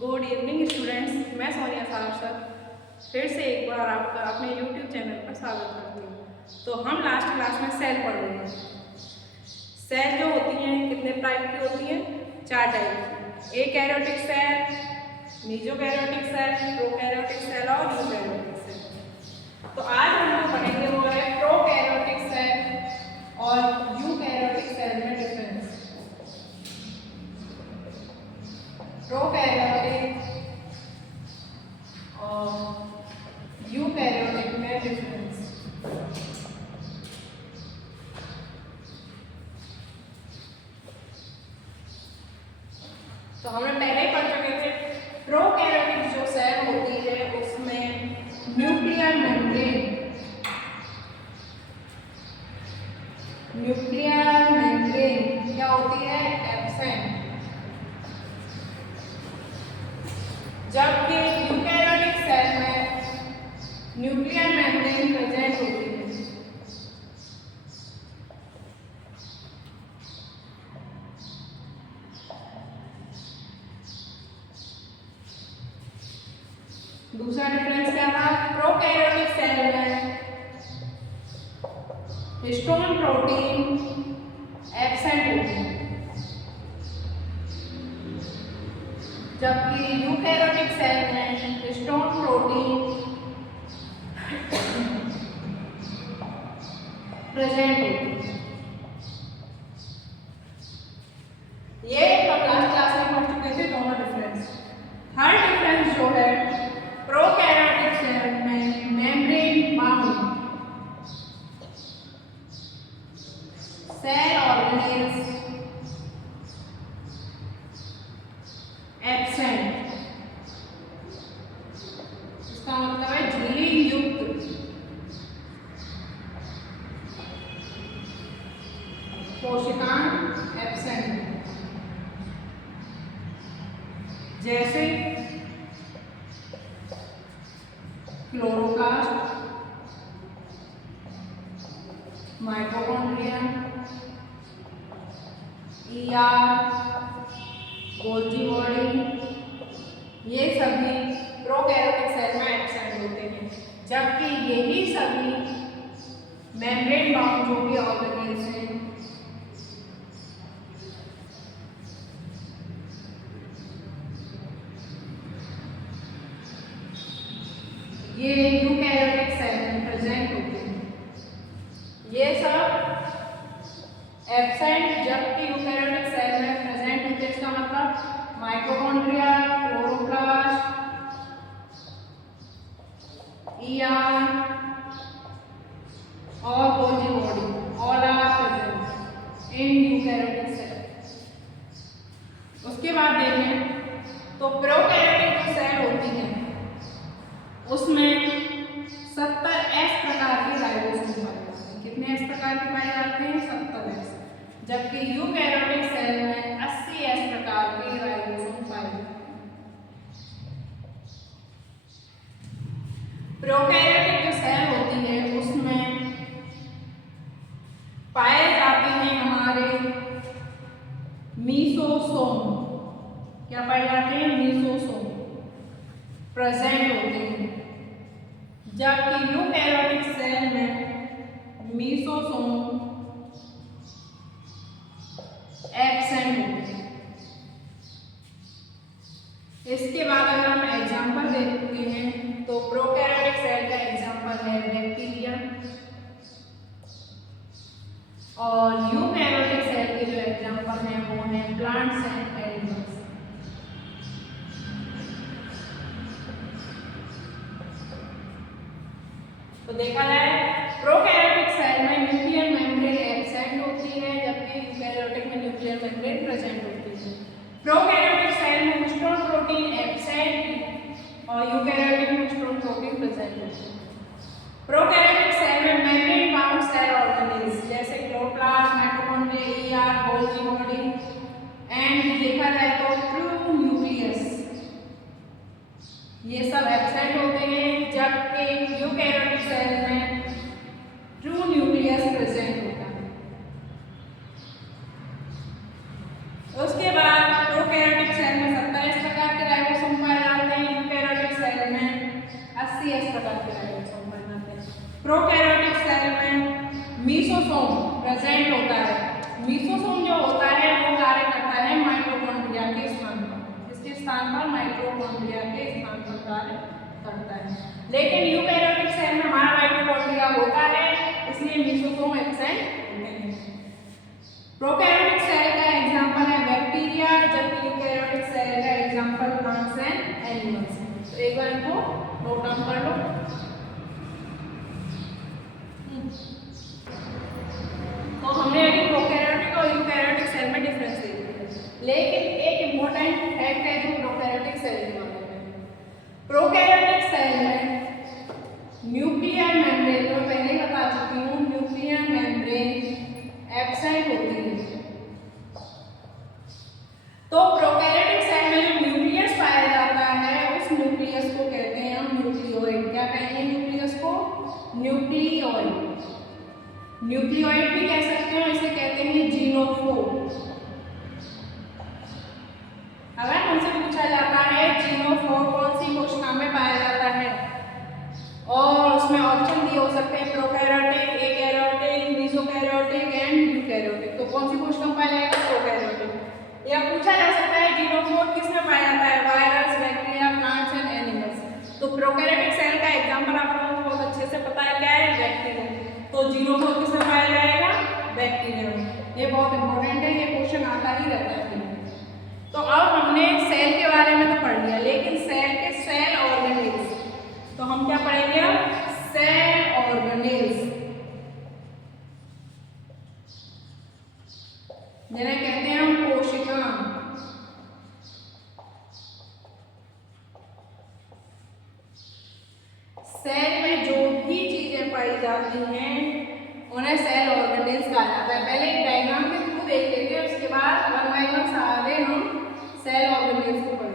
Good evening students, मैं सोनिया साहब sir फिर से एक बार आपका अपने यूट्यूब चैनल पर स्वागत करती हूँ। तो हम लास्ट क्लास में सेल पढ़ रहे हैं। सेल जो होती हैं कितने टाइप की होती हैं? 4 टाइप की। एकैरियोटिक सेल, मेसोकैरियोटिक सेल, प्रोकैरियोटिक सेल और यूकैरियोटिक सेल। तो आज हम जो पढ़ेंगे वो है प्रोकैरियोटिक सेल और यूकैरियोटिक सेल में डिफरेंस। प्रोकैरियोटिक और यूकैरियोटिक में डिफरेंस। तो हमने पहले ही पढ़ चुके थे। प्रोकैरियोटिक जो सेल होती है उसमें न्यूक्लियर मेम्ब्रेन क्या होती है? एब्सेंट। जबकि यूकैरियोटिक सेल में न्यूक्लियर मेम्ब्रेन प्रेजेंट होती है। दूसरा डिफरेंस क्या था? प्रोकैरियोटिक सेल में हिस्टोन प्रोटीन एब्सेंट होती है, जबकि यूकैरियोटिक सेल में हिस्टोन प्रोटीन प्रेजेंट होती है। ये हम लास्ट क्लास में पढ़ चुके थे दोनों डिफरेंस। थर्ड डिफरेंस जो है प्रोकैरियोटिक सेल में membrane bound cell organelles absent. इसका मतलब है झिल्ली युक्त कोशिकाएं एब्सेंट, जैसे क्लोरोप्लास्ट, माइटोकॉन्ड्रिया, गोल्गी बॉडी, ये सभी प्रोकैरियोटिक सेल में एब्सेंट होते हैं। जबकि यही सभी मेम्ब्रेन बाउंड जो भी ऑर्गेनेल्स हैं ये यूकैरियोटिक सेल में प्रेजेंट होते हैं। ये सब एब्सेंट जबकि यूकैरियोटिक सेल में प्रेजेंट होते हैं। इसका मतलब माइटोकॉन्ड्रिया, क्लोरोप्लास्ट, और Golgi body all are present in eukaryotic cell. उसके बाद देखें तो प्रोकैरियोटिक जो सेल होती है उसमें 70 एस प्रकार के राइबोसोम पाए जाते हैं। कितने एस प्रकार के पाए जाते हैं? 70 एस। जबकि यूकैरियोटिक सेल में 80 एस प्रकार के राइबोसोम पाए जाते हैं। प्रोकैरियोटिक जो सेल होती है उसमें पाए जाते हैं हमारे मीसोसोम। क्या पाए जाते हैं? मीसोसोम प्रेजेंट होते हैं। जबकि यूकैरियोटिक सेल में मीसोसोम एब्सेंट होते हैं। इसके बाद अगर हम एग्जांपल देखते हैं तो प्रोकैरियोटिक सेल का एग्जांपल है बैक्टीरिया, और यूकैरियोटिक सेल के जो एग्जांपल हैं वो हैं प्लांट्स एंड एनिमल्स। तो देखा जाए प्रोकैरियोटिक सेल में न्यूक्लियर मेम्ब्रेन एब्सेंट होती है, जबकि यूकैरियोटिक में न्यूक्लियर मेम्ब्रेन प्रेजेंट होती है। प्रोकैरियोटिक सेल में हिस्टोन प्रोटीन एब्सेंट और यूकैरियोटिक में हिस्टोन प्रोटीन प्रेजेंट होती है। प्रोकैरियोटिक सेल में मेम्ब्रेन बाउंड सेल ऑर्गेनेल्स जैसे chloroplast, mitochondria, Golgi body and देखा जाए तो ट्रू न्यूक्लियस, ये सब एब्सेंट होते हैं। जबकि यूकैरियोटिक सेल में ट्रू न्यूक्लियस प्रेजेंट होता है। उसके बाद प्रोकैरियोटिक सेल में 27 प्रकार के राइबोसोम स्थान पर माइटोकॉन्ड्रिया के स्थान पर कार्य करता है। लेकिन यूकैरियोटिक सेल में हमारा माइटोकॉन्ड्रिया होता है, इसलिए मेसोसोम एब्सेंट होते हैं। प्रोकैरियोटिक सेल का एग्जांपल है बैक्टीरिया, जबकि यूकैरियोटिक सेल का एग्जांपल प्लांट्स एंड एनिमल्स। तो एक बार इनको नोट डाउन कर लो। तो हमने अभी प्रोकैरियोटिक और यूकैरियोटिक सेल में डिफरेंस देख लिया, लेकिन एक इम्पोर्टेंट फैक्ट है जो प्रोकैरियोटिक सेल के बारे में। प्रोकैरियोटिक सेल में न्यूक्लियर मेम्ब्रेन, जो पहले ही बता चुकी हूँ, न्यूक्लियर मेम्ब्रेन एब्सेंट होती है। तो प्रोकैरियोटिक सेल में जो न्यूक्लियस पाया जाता है उस न्यूक्लियस को कहते हैं हम न्यूक्लियोइड। क्या कहेंगे न्यूक्लियस को? न्यूक्लियोइड। न्यूक्लियोइड भी कह सकते हो, इसे कहते हैं जीनोफोर। अगर हमसे पूछा जाता है जीनोफोर कौन सी कोशिका में पाया जाता है, और उसमें ऑप्शन दिए हो सकते हैं प्रोकैरियोटिक, एकैरियोटिक, मेसोकैरियोटिक एंड यूकैरियोटिक, तो कौन सी कोशिका में पाया जाएगा? प्रोकैरियोटिक। या पूछा जा सकता है जीनोफोर किसमें पाया जाता है? Virus, bacteria, plants and animals. तो प्रोकैरियोटिक सेल का एग्जांपल आप लोगों को बहुत अच्छे से पता है, क्या है? बैक्टीरिया। तो जीनोफोर किसमें पाया जाएगा? बैक्टीरिया में। ये बहुत इंपॉर्टेंट है, ये क्वेश्चन आता ही रहता है। तो अब हमने सेल के बारे में तो पढ़ लिया, लेकिन सेल के सेल ऑर्गेनेल्स, तो हम क्या पढ़ेंगे अब? सेल ऑर्गेनेल्स, जिन्हें कहते हैं हम कोशिका। सेल में जो भी चीजें पाई जाती हैं उन्हें सेल ऑर्गेनेल्स कहा जाता है। पहले एक डायग्राम के थ्रू देख लेते हैं, उसके बाद वन बाय वन सारे हम सेल ऑर्गेनेल्स को पढ़ेंगे।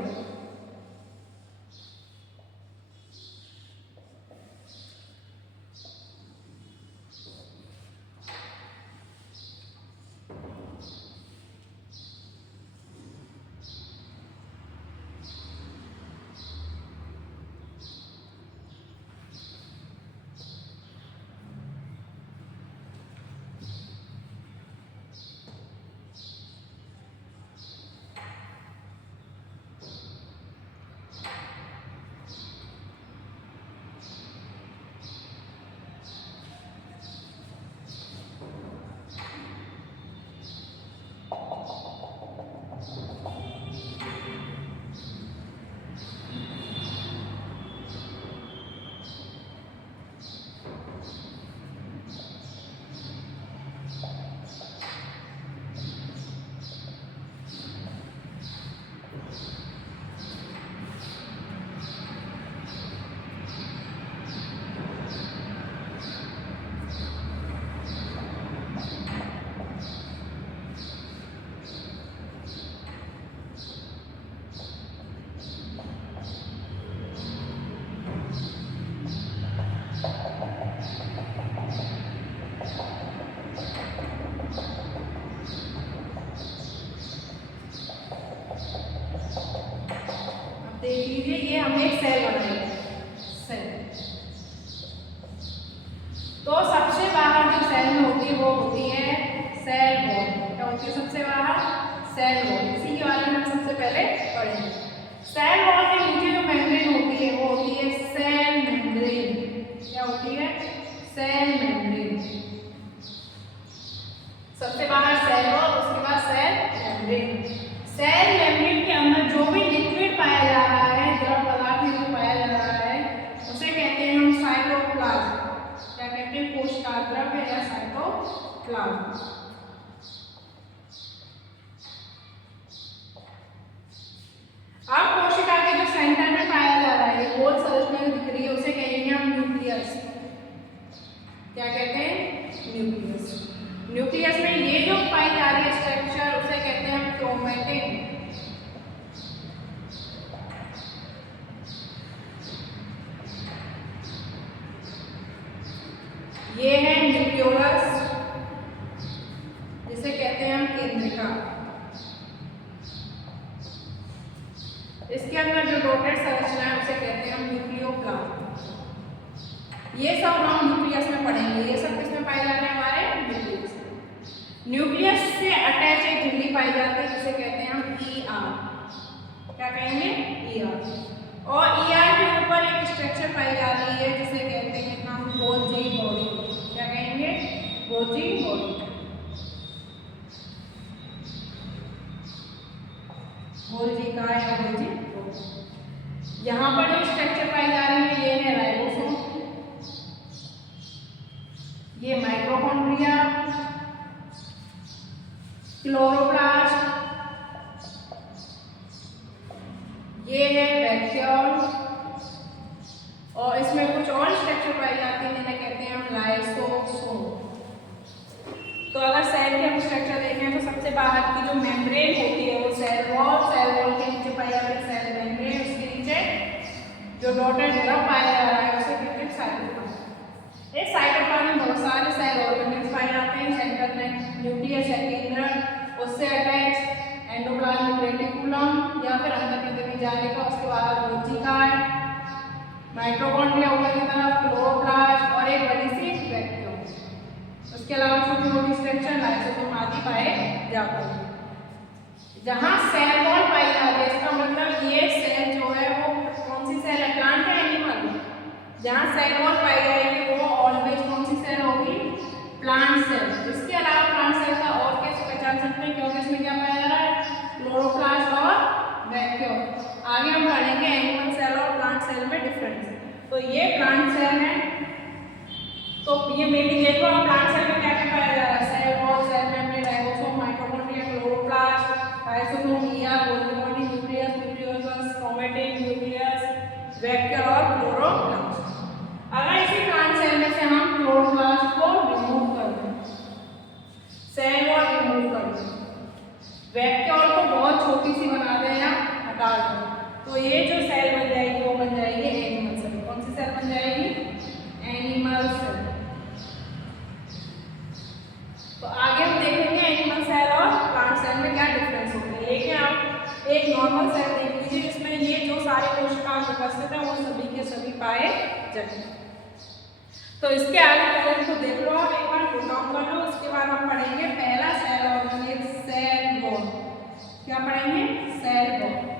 देख लीजिए, ये हमने एक सेल बनाई है, सेल। तो सबसे बाहर जो सेल में होती है वो होती है सेल वॉल। क्या होती है सबसे बाहर? Cell wall. इसी के बारे में हम सबसे पहले पढ़ेंगे। सेल वॉल के नीचे जो मेम्ब्रेन होती है वो होती है सेल मेम्ब्रेन। क्या होती है? Cell membrane. सबसे बाहर सेल वॉल, उसके बाद सेल मेम्ब्रेन। सेल मेम्ब्रेन के अंदर जो भी लिक्विड पाया जा रहा है, द्रव पदार्थ में जो पाया जा रहा है, उसे कहते हैं हम साइटोप्लाज्म। क्या कहते हैं? कोशिका द्रव्य या साइटोप्लाज्म। अब कोशिका के जो सेंटर में पाया जा रहा है, गोल संरचना दिख रही है, उसे कहेंगे हम न्यूक्लियस। क्या कहते हैं? न्यूक्लियस। न्यूक्लियस में ये जो पाई जा रही है स्ट्रक्चर, उसे कहते हैं हम क्रोमैटिन। ये है न्यूक्लियोलस, जिसे कहते हैं हम केंद्रिका। इसके अंदर जो डॉटेड संरचना है उसे कहते हैं हम न्यूक्लियोप्लाज्म। ये सब हम न्यूक्लियस में पढ़ेंगे। ये सब किसमें पाए जा रहे हैं? हमारे न्यूक्लियस। न्यूक्लियस से अटैच एक झिल्ली पाई जाती है जिसे कहते हैं हम ER। क्या कहेंगे? ER। और ER के ऊपर एक स्ट्रक्चर पाई जा रही है जिसे कहते हैं हम गोल्जी बॉडी। क्या कहेंगे? Golgi body. गोल्जी का या गोल्जी बॉडी। यहाँ पर जो स्ट्रक्चर पाई जा रही है ये है राइबोसोम, ये माइटोकॉन्ड्रिया, क्लोरोप्लास्ट, ये है वैक्यूल, और इसमें कुछ और स्ट्रक्चर पाई जाती है जिन्हें कहते हैं हम लाइसोसोम। तो अगर सेल के हम स्ट्रक्चर देखें तो सबसे बाहर की जो मेम्ब्रेन होती है वो सेल वॉल के नीचे पाई जाती है सेल मेम्ब्रेन, उसके नीचे जो डॉटेड ग्रुप पाया जा रहा है उसे कहते हैं साइटोप्लाज्म। इस साइटोप्लाज्म में बहुत सारे सेल ऑर्गेनेल्स पाए जाते हैं। सेंटर में न्यूक्लियस है केंद्र, उससे अटैच एंडोप्लाज्मिक रेटिकुलम या फिर अंदर की तरफ जाने का, उसके बाद गोल्जी का है, माइटोकॉन्ड्रिया ऊपर की तरफ, क्लोरोप्लास्ट और एक बड़ी सी वैक्यूल। उसके अलावा छोटी छोटी स्ट्रक्चर लाइसोसोम आदि पाए जाते हैं। जहाँ सेल वॉल पाई जाती है इसका मतलब ये सेल जो है वो कौन सी सेल है? प्लांट है एनिमल? जहाँ सेल वॉल पाई जाएगी वो ऑलवेज कौन सी सेल होगी? Plant cell. इसके अलावा प्लांट सेल का और कैसे पहचान सकते हैं क्योंकि इसमें क्या पाया जा रहा है? क्लोरोप्लास्ट और वैक्यूल। आगे हम पढ़ेंगे एनिमल सेल और प्लांट सेल में डिफरेंस। तो ये प्लांट सेल है, तो ये मेनली देखो आप प्लांट सेल में क्या क्या पाया जा रहा है? Cell wall, cell membrane, ribosome, mitochondria, chloroplast, lysosome, ER, Golgi body, nucleus, nucleolus, chromatin, nucleus, vacuole और क्लोरोप्लास्ट। अगर इसी प्लांट सेल में से हम क्लोरोप्लास्ट को रिमूव कर दें, सेल वॉल रिमूव कर दें, वैक्यूल को बहुत छोटी सी बना दें या हटा दें, तो ये जो सेल बन जाएगी वो बन जाएगी एनिमल सेल। कौन सी सेल बन जाएगी? Animal cell. तो आगे हम देखेंगे एनिमल सेल और प्लांट सेल में क्या डिफरेंस होते हैं। लेकिन आप एक नॉर्मल सेल देख लीजिए जिसमें ये जो सारे कोशिकाएं उपस्थित हैं वो सभी के सभी पाए जाते हैं। तो इसके आगे पहले इसको देख लो, आप एक बार नोट डाउन कर लो। उसके बाद हम पढ़ेंगे पहला सेल ऑर्गेनेल, सेल वॉल। क्या पढ़ेंगे? Cell wall.